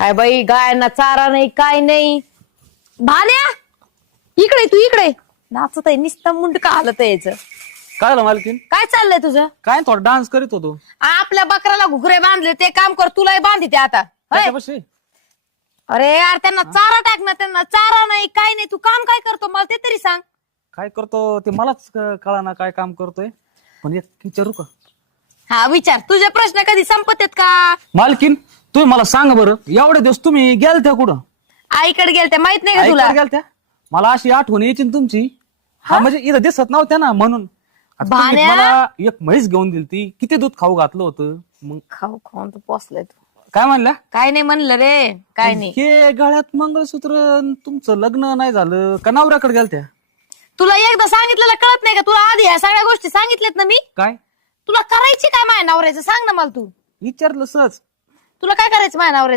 काय बाई गायांना चारा नाही काय नाही. भान्या इकडे तू इकडे नाचत आहे नुसतं मुंडका हालत यायचं. काय झालं मालकीन? काय चाललंय तुझं? काय थोडा डान्स करीत होतो. आपल्या बकराला घुगरे बांधले ते काम कर तुलाही बांधिते आता होय? त्याच्यापाशी अरे यार त्यांना चारा टाक ना. त्यांना चारा नाही काय नाही. तू काम काय करतो मला ते तरी सांग. काय करतो ते मलाच कळा ना काय काम करतोय. पण एक विचारू का? हा विचार. तुझे प्रश्न कधी संपत आहेत का? मालकीन तुम्ही मला सांगा बरं, एवढे दिवस तुम्ही गेलत्या कुठं? आईकडे गेलते माहित नाही का आईकडे तुला? गेलत्या? मला अशी आठवण यायची ना तुमची. हा म्हणजे इथं दिसत नव्हत्या ना म्हणून. आता तुम्ही भान्या? मला एक म्हैस घेऊन दिली ती. किती दूध खाऊ घातलं होतं. मग खाऊ खाऊन तू पोचलाय तू. काय म्हणल्या? काय नाही म्हणलं रे काय नाही. हे गळ्यात मंगळसूत्र तुमचं लग्न नाही झालं का नवऱ्याकडे गेलत्या? तुला एकदा सांगितलेलं कळत नाही का? तुला आधी ह्या सगळ्या गोष्टी सांगितल्यात ना मी. काय तुला करायची काय माझ्या नवऱ्याचं सांग ना मला तू. विचारलं सहज. तुला काय करायचं माझ्या नवऱ्याचं?